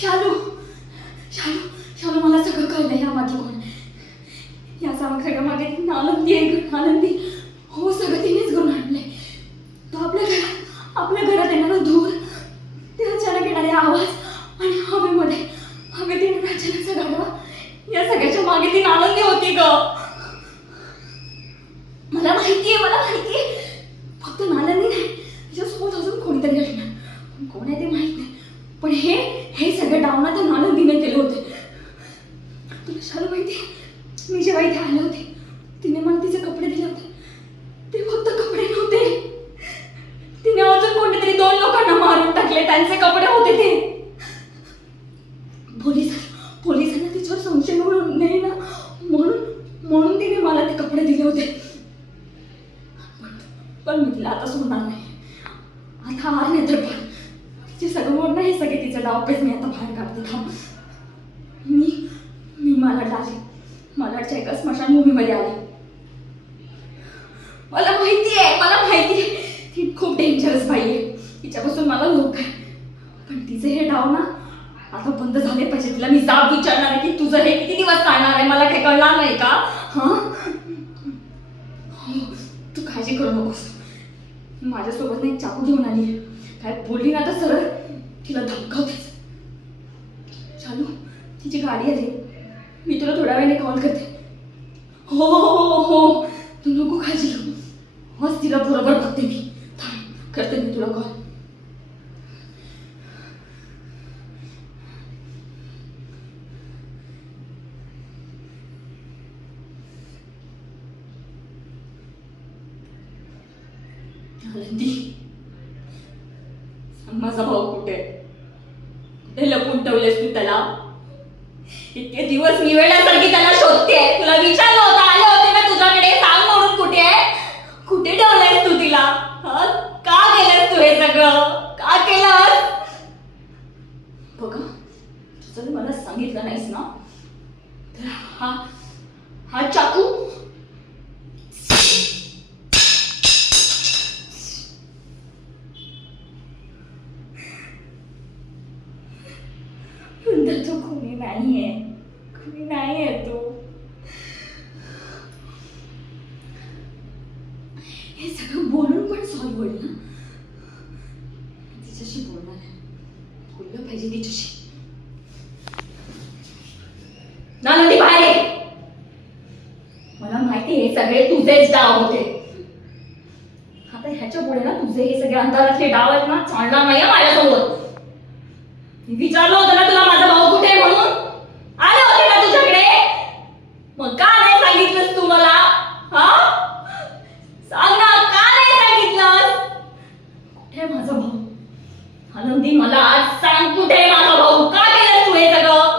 शालू शालू शालू मला सगळं कळलं या मागे कोण या सगळ्या मागे आनंदी आहे. आनंदी हो सगळं तिनेच करून आणलंय. तो आपल्या घरात येणारा धूर, ते अचानक येणारे आवाज आणि हवेमध्ये हवेत येणारा अचानकचा गाडवा, या सगळ्याच्या मागे ती आनंदी होती ग. मला माहितीये फक्त नालंदी नाही, तिच्यासोबत अजून कोणीतरी असणार. पण कोण आहे ते माहित नाही. पण हे सगळं डावना त्या नालंदीने केले होते. तुला शालू माहितीये, मी जेव्हा इथे आले होते तिने मला तिचे कपडे दिले होते. ते फक्त कपडे नव्हते, तिने अजून कोणत्या 2 लोकांना मारून टाकले, त्यांचे कपडे होते ते. पोलिसांना तिच्यावर संशय म्हणून नाही ना, म्हणून तिने मला ते कपडे दिले होते. पण मी तिला आता सोडणार नाही. आता हार नाही तर पण तिचे सगळं नाही, सगळे तिचे डावपेच मी आता बाहेर काढते. थांब. मी मालाडच्या एका स्मशानभूमीमध्ये आले. मला माहितीये ती खूप डेंजरस बाई आहे, तिच्यापासून मला लोक आहे. पण तिचे हे डाव ना आता बंद झाले पाहिजे. तिला मी जाब विचारणार आहे की तुझं हे किती दिवस चालणार आहे, मला काही कळणार नाही का? तू काळजी करू नकोस. माझ्यासोबत एक चाकू घेऊन आली आहे. काय बोलली ना तर सरळ तिला धमकावतेच. चालू तिची गाडी आली, मी तुला थोड्या वेळाने कॉल करते. हो तू नको काळजी घेऊ. मस्त तिला बरोबर बघते मी. करते मी तुला कॉल. आनंदी, माझा भाऊ कुठे लपून ठेवलेस तू त्याला? इतके दिवस मी वेळासारखी त्याला शोधते. तुला विचारलं होतं, आले होते ना तुझ्याकडे, सांग म्हणून कुठे ठेवलंयस तू तिला? का केलंस तू हे सगळं? का केलंस? बघा, तुझं जर मला सांगितलं नाहीस ना तर हा चाकू तो खुनी नाहीये तू. हे सगळं बोलून पण सॉरी होईल ना? तिच्याशी बोललं पाहिजे तिच्याशी. नालंदी बाहेर ये. मला माहिती हे सगळे तुझेच डाव होते. आता ह्याच्या पुढे ना तुझे हे सगळे अंधारातले डाव आहेत ना, चालणार नाही माझ्यासोबत. विचारलं होतं ना तुला माझा भाऊ कुठे म्हणून? आले होते ना तुझ्याकडे, मग का नाही सांगितलंस तू मला? सांग ना, का नाही सांगितलंस? कुठे माझा भाऊ? आनंदी, मला आज सांग, कुठे माझा भाऊ? का केलंस तू हे सगळं?